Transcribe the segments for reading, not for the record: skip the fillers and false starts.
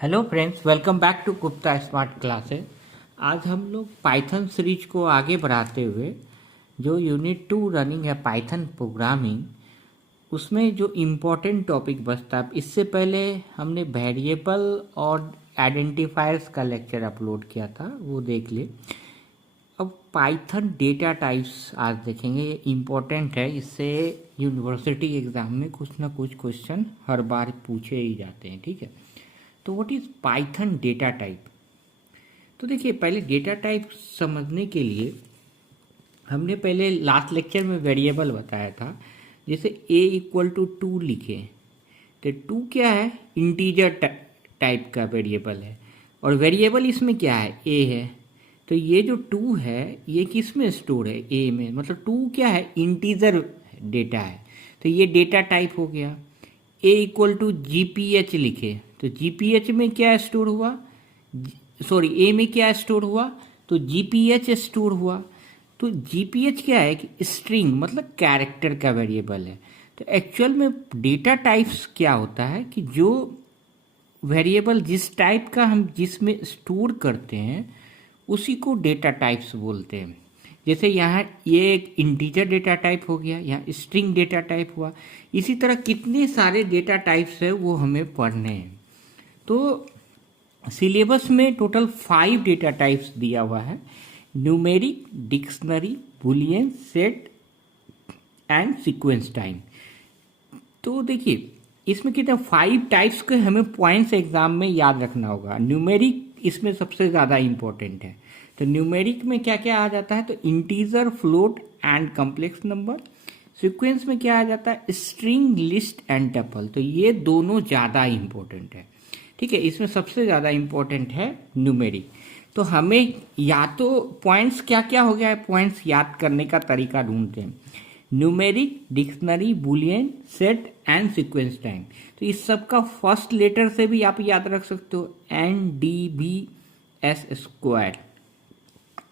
Hello friends, welcome back to Gupta smart classes. आज हम लोग पाइथन सीरीज को आगे बढ़ाते हुए जो यूनिट 2 रनिंग है पाइथन प्रोग्रामिंग, उसमें जो इम्पोर्टेंट टॉपिक बचता है। इससे पहले हमने वेरिएबल और आइडेंटिफायर्स का लेक्चर अपलोड किया था, वो देख ले। अब पाइथन डेटा टाइप्स आज देखेंगे, ये इम्पोर्टेंट है। इससे यूनिवर्सिटी एग्ज़ाम में कुछ ना कुछ क्वेश्चन हर बार पूछे ही जाते हैं, ठीक है। तो what is Python data type? तो देखिए, पहले डेटा टाइप समझने के लिए हमने पहले लास्ट लेक्चर में वेरिएबल बताया था। जैसे a इक्वल टू 2 लिखे, तो 2 क्या है? इंटीजर टाइप का वेरिएबल है। और वेरिएबल इसमें क्या है? a है। तो ये जो 2 है ये किस में स्टोर है? a में। मतलब 2 क्या है? इंटीजर डेटा है। तो ये डेटा टाइप हो गया। a इक्वल टू GPH लिखे, तो GPH में क्या स्टोर हुआ? सॉरी, a में क्या स्टोर हुआ? तो GPH स्टोर हुआ। तो GPH क्या है? कि स्ट्रिंग, मतलब कैरेक्टर का वेरिएबल है। तो एक्चुअल में डेटा टाइप्स क्या होता है कि जो वेरिएबल जिस टाइप का हम जिसमें स्टोर करते हैं उसी को डेटा टाइप्स बोलते हैं। जैसे यहाँ ये एक इंटीजर डेटा टाइप हो गया, यहाँ स्ट्रिंग डेटा टाइप हुआ। इसी तरह कितने सारे डेटा टाइप्स है वो हमें पढ़ने हैं। तो सिलेबस में टोटल 5 डेटा टाइप्स दिया हुआ है: numeric, dictionary, Boolean, set and sequence time. तो देखिए, इसमें कितने 5 टाइप्स के हमें पॉइंट्स एग्जाम में याद रखना होगा। न्यूमेरिक इसमें सबसे ज़्यादा इंपॉर्टेंट है। तो न्यूमेरिक में क्या क्या आ जाता है? तो integer, float and complex number. Sequence में क्या आ जाता है? String, list and tuple. तो ये दोनों ज़्यादा इंपॉर्टेंट है, ठीक है। इसमें सबसे ज़्यादा इंपॉर्टेंट है न्यूमेरिक। तो हमें या तो पॉइंट्स क्या क्या हो गया है, पॉइंट्स याद करने का तरीका ढूंढते हैं। Numeric, dictionary, Boolean, set and sequence time. तो इस सब का फर्स्ट लेटर से भी आप याद रख सकते हो, NDBS square.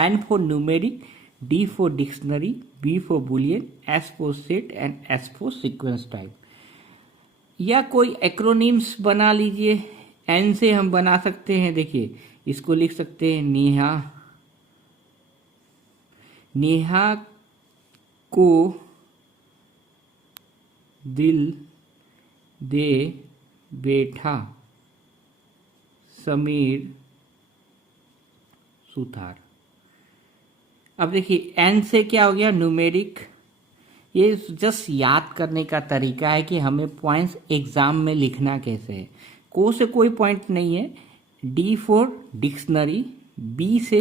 N for numeric, D for dictionary, B for Boolean, S for set and S for sequence time. या कोई एक्रोनिम्स बना लीजिए। N से हम बना सकते हैं, देखिए इसको लिख सकते हैं नेहा। नेहा को दिल दे बैठा समीर सुथार। अब देखिए N से क्या हो गया? न्यूमेरिक। ये जस्ट याद करने का तरीका है कि हमें पॉइंट्स एग्जाम में लिखना कैसे है। को से कोई पॉइंट नहीं है। D फॉर डिक्शनरी, B से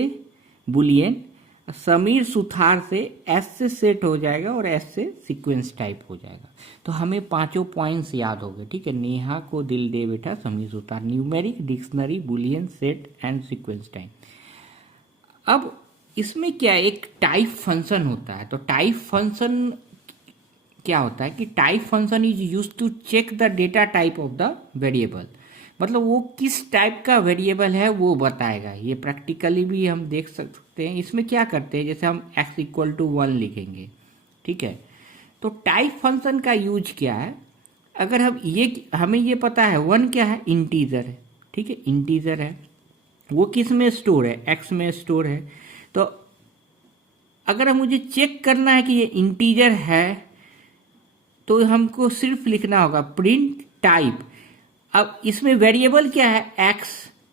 बुलियन, समीर सुथार से S से सेट हो जाएगा और S से सीक्वेंस टाइप हो जाएगा। तो हमें पांचों पॉइंट्स याद हो गए, ठीक है। नेहा को दिल दे बैठा Sameer Suthar, numeric, dictionary, Boolean, set and sequence time. अब इसमें क्या, एक टाइप फंक्शन होता है। तो टाइप फंक्शन क्या होता है कि type function is use to check the data type of the variable. मतलब वो किस टाइप का वेरिएबल है वो बताएगा। ये प्रैक्टिकली भी हम देख सकते हैं। इसमें क्या करते हैं, जैसे हम x इक्वल टू 1 लिखेंगे, ठीक है। तो टाइप फंक्शन का यूज क्या है? अगर हमें ये पता है 1 क्या है? इंटीजर है, ठीक है। इंटीजर है, वो किस में स्टोर है? x में स्टोर है। तो अगर मुझे चेक करना है कि ये इंटीजर है तो हमको सिर्फ लिखना होगा प्रिंट टाइप। अब इसमें वेरिएबल क्या है?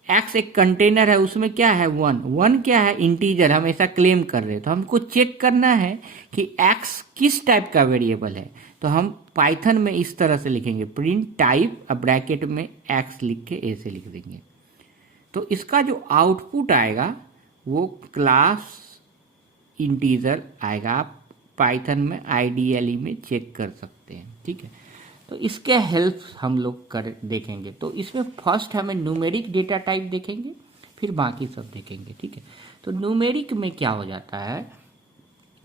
x एक कंटेनर है, उसमें क्या है? 1 क्या है? इंटीजर। हम ऐसा क्लेम कर रहे हैं, तो हमको चेक करना है कि x किस टाइप का वेरिएबल है। तो हम पाइथन में इस तरह से लिखेंगे प्रिंट टाइप, अब ब्रैकेट में x लिख के ऐसे लिख देंगे। तो इसका जो आउटपुट आएगा वो क्लास इंटीजर आएगा। आप पाइथन में आईडीएलई में चेक कर सकते हैं, ठीक है। तो इसके हेल्प हम लोग कर देखेंगे। तो इसमें फर्स्ट हमें न्यूमेरिक डेटा टाइप देखेंगे, फिर बाकी सब देखेंगे, ठीक है। तो न्यूमेरिक में क्या हो जाता है?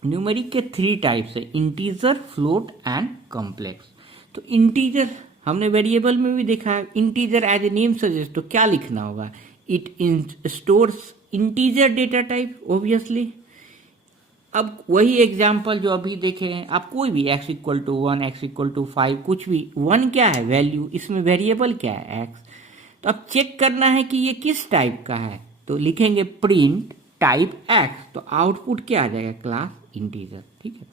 न्यूमेरिक के 3 टाइप्स है: इंटीजर, फ्लोट एंड कॉम्प्लेक्स। तो इंटीजर हमने वेरिएबल में भी देखा है। Integer as a name suggest, तो क्या लिखना होगा? It stores integer data type, obviously. अब वही एग्जाम्पल जो अभी देखे हैं आप, कोई भी x equal to 1, x equal to 5, कुछ भी। 1 क्या है? वैल्यू। इसमें वेरिएबल क्या है? x। तो अब चेक करना है कि ये किस टाइप का है, तो लिखेंगे प्रिंट टाइप एक्स, तो आउटपुट क्या आ जाएगा, क्लास इंटीजर। ठीक है,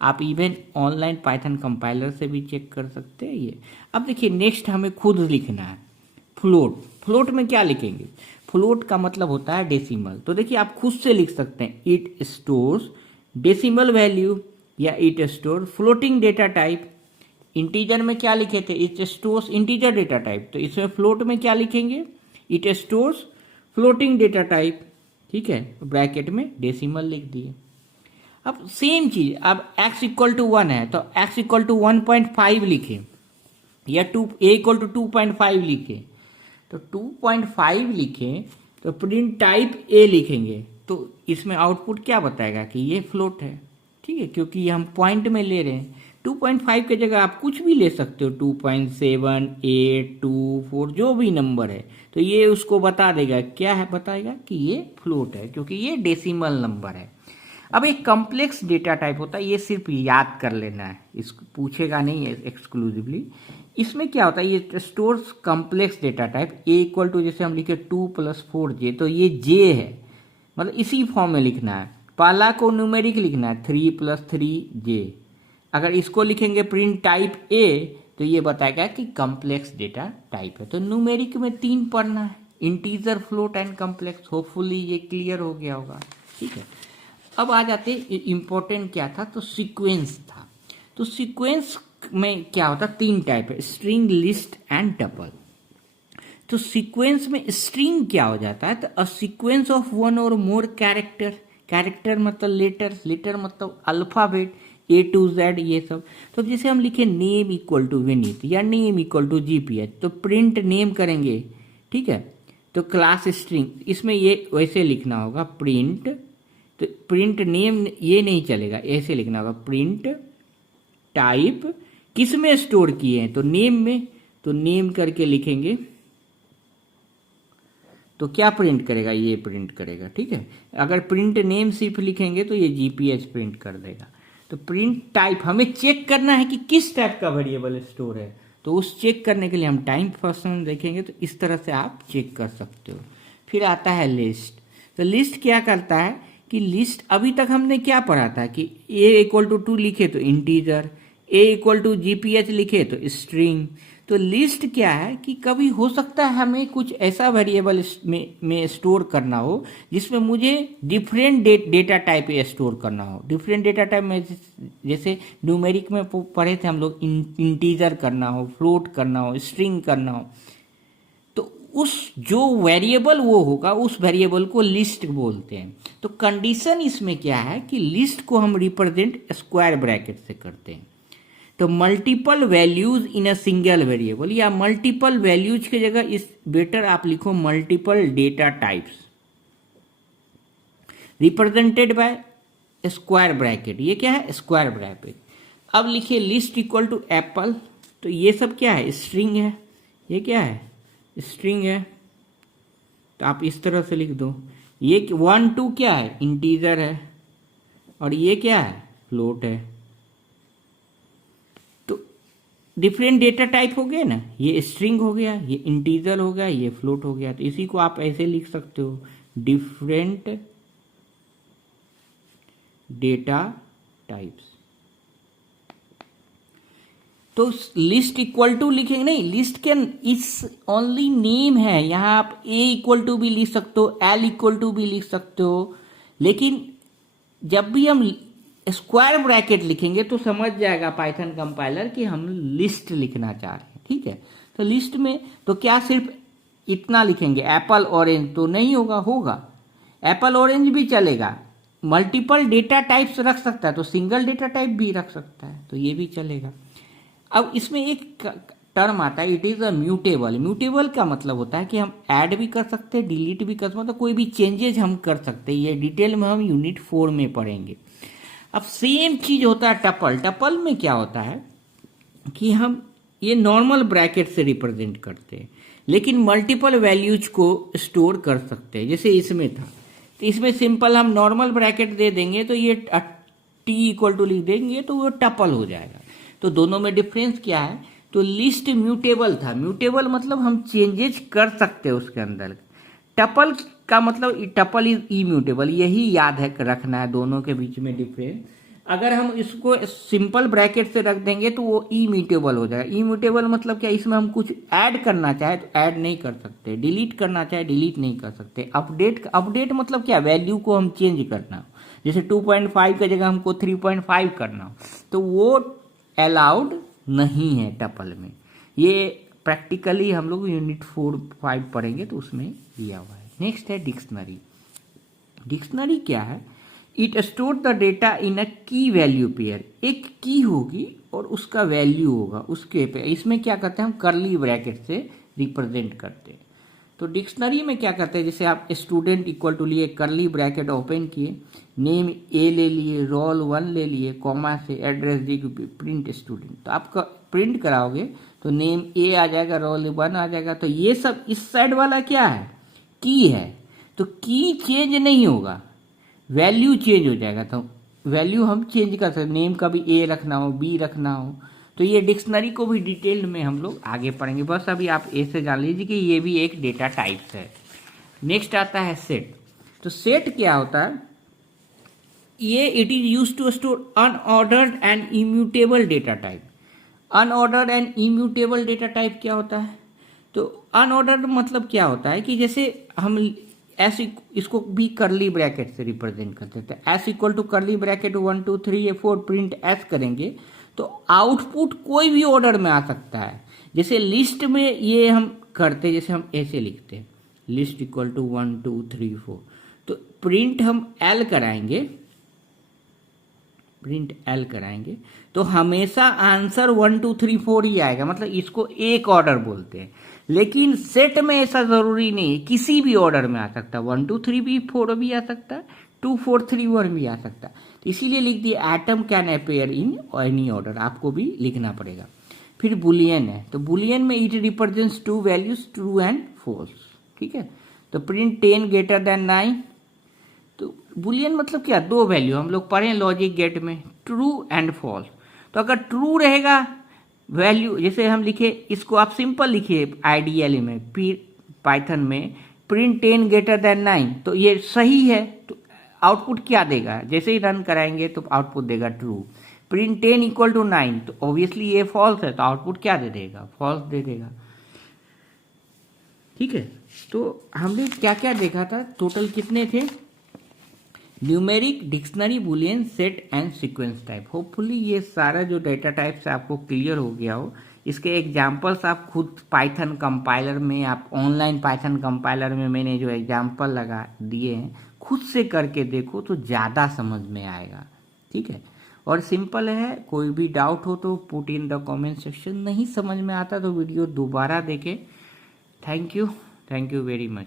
आप इवन ऑनलाइन पाइथन कंपाइलर से भी चेक कर सकते हैं ये। अब देखिए नेक्स्ट हमें खुद लिखना है फ्लोट। फ्लोट में क्या लिखेंगे, फ्लोट का मतलब होता है डेसिमल। तो देखिए आप खुद से लिख सकते हैं इट स्टोर्स डेसिमल वैल्यू या it store floating data type. Integer में क्या लिखे थे, it stores integer data type, तो इसमें फ्लोट में क्या लिखेंगे, it stores floating data type. ठीक है, ब्रैकेट में डेसिमल लिख दिए। अब सेम चीज, अब x इक्वल टू 1 है तो x इक्वल टू 1.5 लिखे या a इक्वल टू 2.5 लिखे, तो 2.5 लिखे तो प्रिंट टाइप a लिखेंगे, तो इसमें आउटपुट क्या बताएगा कि ये फ्लोट है। ठीक है, क्योंकि ये हम पॉइंट में ले रहे हैं। 2.5 की जगह आप कुछ भी ले सकते हो, 2.7, 8, 2, 4 जो भी नंबर है, तो ये उसको बता देगा, क्या है, बताएगा कि ये फ्लोट है क्योंकि ये डेसिमल नंबर है। अब एक कॉम्प्लेक्स डेटा टाइप होता है, ये सिर्फ याद कर लेना है, इसको पूछेगा नहीं है एक्सक्लूसिवली। इसमें क्या होता है, ये stores complex data type A equal to, जैसे हम लिखे 2 + 4j, तो ये जे है, मतलब इसी फॉर्म में लिखना है। पहला को न्यूमेरिक लिखना है 3 + 3j। अगर इसको लिखेंगे प्रिंट टाइप ए तो ये बताएगा कि कॉम्प्लेक्स डेटा टाइप है। तो न्यूमेरिक में 3 पढ़ना है, integer, float and complex. Hopefully ये क्लियर हो गया होगा। ठीक है, अब आ जाते इम्पोर्टेंट क्या था, तो सीक्वेंस था। तो सीक्वेंस में क्या होता है, 3 टाइप है, स्ट्रिंग, लिस्ट एंड टपल। तो सीक्वेंस में स्ट्रिंग क्या हो जाता है, तो अ सीक्वेंस ऑफ 1 और मोर कैरेक्टर। कैरेक्टर मतलब लेटर मतलब अल्फाबेट A to Z ये सब। तो जैसे हम लिखे नेम इक्वल टू विनीत या नेम इक्वल टू GPH, तो प्रिंट नेम करेंगे। ठीक है, तो क्लास स्ट्रिंग, इसमें ये वैसे लिखना होगा प्रिंट, तो प्रिंट नेम ये नहीं चलेगा, ऐसे लिखना होगा प्रिंट टाइप किस में स्टोर किए हैं, तो नेम में, तो नेम करके लिखेंगे तो क्या प्रिंट करेगा, ये प्रिंट करेगा। ठीक है, अगर प्रिंट नेम सिर्फ लिखेंगे तो ये GPH प्रिंट कर देगा। तो प्रिंट टाइप हमें चेक करना है कि किस टाइप का वेरिएबल स्टोर है, तो उस चेक करने के लिए हम टाइम फंक्शन देखेंगे, तो इस तरह से आप चेक कर सकते हो। फिर आता है लिस्ट। तो लिस्ट क्या करता है कि लिस्ट, अभी तक हमने क्या पढ़ा था कि a इक्वल टू 2 लिखे तो integer, a equal to GPH लिखे तो स्ट्रिंग। तो लिस्ट क्या है कि कभी हो सकता है हमें कुछ ऐसा वेरिएबल में स्टोर करना हो जिसमें मुझे डिफरेंट डेटा टाइप स्टोर करना हो। डिफरेंट डेटा टाइप में जैसे न्यूमेरिक में पढ़े थे हम लोग, इंटीजर करना हो, फ्लोट करना हो, स्ट्रिंग करना हो, तो उस जो वेरिएबल वो होगा उस वेरिएबल को लिस्ट बोलते हैं। तो कंडीशन इसमें क्या है कि लिस्ट को हम रिप्रेजेंट स्क्वायर ब्रैकेट से करते हैं। तो multiple values in a single variable, या मल्टीपल वैल्यूज की जगह इस बेटर आप लिखो multiple data types represented by square bracket. ये क्या है, स्क्वायर ब्रैकेट। अब लिखिए लिस्ट इक्वल टू एप्पल, तो ये सब क्या है, स्ट्रिंग है। ये क्या है, स्ट्रिंग है, तो आप इस तरह से लिख दो। ये 1 2 क्या है, इंटीजर है, और ये क्या है, फ्लोट है। डिफरेंट डेटा टाइप हो गए ना, ये स्ट्रिंग हो गया, ये इंटीजर हो गया, ये फ्लोट हो गया। तो इसी को आप ऐसे लिख सकते हो, डिफरेंट डेटा टाइप्स। तो लिस्ट इक्वल टू लिखेंगे नहीं, लिस्ट के इस ओनली नेम है, यहां आप a इक्वल टू भी लिख सकते हो, l इक्वल टू भी लिख सकते हो, लेकिन जब भी हम स्क्वायर ब्रैकेट लिखेंगे तो समझ जाएगा पाइथन कंपाइलर कि हम लिस्ट लिखना चाह रहे हैं। ठीक है, तो लिस्ट में तो क्या सिर्फ इतना लिखेंगे एप्पल ऑरेंज, तो नहीं होगा, होगा एप्पल ऑरेंज भी चलेगा। मल्टीपल डेटा टाइप्स रख सकता है तो सिंगल डेटा टाइप भी रख सकता है, तो ये भी चलेगा। अब इसमें एक टर्म आता है, it is a mutable. Mutable का मतलब होता है कि हम ऐड भी कर सकते हैं, डिलीट भी कर सकते हैं, तो कोई भी चेंजेज हम कर सकते हैं। ये डिटेल में हम यूनिट 4 में पढ़ेंगे। अब सेम चीज होता है टपल। टपल में क्या होता है कि हम ये नॉर्मल ब्रैकेट से रिप्रेजेंट करते हैं, लेकिन मल्टीपल वैल्यूज को स्टोर कर सकते हैं। जैसे इसमें था, तो इसमें सिंपल हम नॉर्मल ब्रैकेट दे देंगे, तो ये टी इक्वल टू लिख देंगे तो वो टपल हो जाएगा। तो दोनों में डिफरेंस क्या है, तो तो लिस्ट म्यूटेबल था। म्यूटेबल मतलब हम चेंजेज कर सकते हैं उसके अंदर। टपल का मतलब टपल इज इम्यूटेबल, यही याद है रखना है दोनों के बीच में डिफरेंस। अगर हम इसको सिंपल ब्रैकेट से रख देंगे तो वो इम्यूटेबल हो जाएगा। इम्यूटेबल मतलब क्या, इसमें हम कुछ ऐड करना चाहे तो ऐड नहीं कर सकते, डिलीट करना चाहे डिलीट नहीं कर सकते। अपडेट मतलब क्या, वैल्यू को हम चेंज करना, जैसे 2.5 की जगह हमको 3.5 करना हो, तो वो अलाउड नहीं है टपल में। ये प्रैक्टिकली हम लोग यूनिट 4-5 पढ़ेंगे तो उसमें दिया हुआ है। नेक्स्ट है डिक्शनरी। डिक्शनरी क्या है, इट स्टोर द डेटा इन अ की वैल्यू पेयर। एक की होगी और उसका वैल्यू होगा उसके पे, इसमें क्या करते हैं हम कर्ली ब्रैकेट से रिप्रेजेंट करते हैं। तो डिक्शनरी में क्या करते हैं, जैसे आप स्टूडेंट इक्वल टू लिए, कर्ली ब्रैकेट ओपन किए, नेम ए ले लिए, रोल 1 ले लिए, कॉमा से एड्रेस दी, प्रिंट स्टूडेंट। तो आप प्रिंट कराओगे तो नेम ए आ जाएगा, रोल 1 आ जाएगा। तो ये सब इस साइड वाला क्या है, की है। तो की चेंज नहीं होगा, वैल्यू चेंज हो जाएगा। तो वैल्यू हम चेंज कर सकते, नेम का भी ए रखना हो, बी रखना हो। तो ये डिक्शनरी को भी डिटेल में हम लोग आगे पढ़ेंगे, बस अभी आप ए से जान लीजिए कि ये भी एक डेटा टाइप्स है। नेक्स्ट आता है सेट। तो सेट क्या होता है, ये it is use to store unordered and immutable data type. Unordered and immutable data type क्या होता है, तो अनऑर्डर्ड मतलब क्या होता है कि जैसे हम ऐसे इसको भी कर्ली ब्रैकेट से रिप्रेजेंट करते थे, S equal to curly bracket 1 2 3 4 print S करेंगे तो आउटपुट कोई भी ऑर्डर में आ सकता है। जैसे लिस्ट में ये हम करते, जैसे हम ऐसे लिखते हैं लिस्ट इक्वल टू 1 2 3 4, तो प्रिंट हम एल कराएंगे, प्रिंट एल कराएंगे तो हमेशा आंसर 1 2 3 4 ही आएगा, मतलब इसको एक ऑर्डर बोलते हैं। लेकिन सेट में ऐसा जरूरी नहीं है, किसी भी ऑर्डर में आ सकता है, 1 2 3 भी 4 भी आ सकता है, 2 4 3 1 भी आ सकता है। तो इसीलिए लिख दिए atom can appear in any order, आपको भी लिखना पड़ेगा। फिर बुलियन है, तो बुलियन में it represents two values, true and false, ठीक है। तो प्रिंट 10 ग्रेटर देन 9, तो बुलियन मतलब क्या, दो वैल्यू हम लोग पढ़े लॉजिक गेट में, ट्रू एंड फॉल्स। तो अगर ट्रू रहेगा वैल्यू, जैसे हम लिखे इसको, आप सिंपल लिखिए आईडीएल में, पाइथन में प्रिंट 10 ग्रेटर देन 9, तो ये सही है, तो आउटपुट क्या देगा, जैसे ही रन कराएंगे तो आउटपुट देगा ट्रू। प्रिंट 10 इक्वल टू 9, तो ऑब्वियसली ये फॉल्स है, तो आउटपुट क्या दे देगा, फॉल्स दे देगा, ठीक है। तो हमने क्या क्या देखा था, टोटल कितने थे, numeric, dictionary, Boolean, set and sequence type. Hopefully ये सारा जो डेटा टाइप्स आपको क्लियर हो गया हो। इसके एग्जांपल्स आप खुद पाइथन कंपाइलर में, आप ऑनलाइन पाइथन कंपाइलर में मैंने जो एग्जांपल लगा दिए हैं, खुद से करके देखो तो ज़्यादा समझ में आएगा, ठीक है। और सिंपल है, कोई भी डाउट हो तो put in the comment section, नहीं समझ में आता तो वीडियो दोबारा देखें। Thank you very much.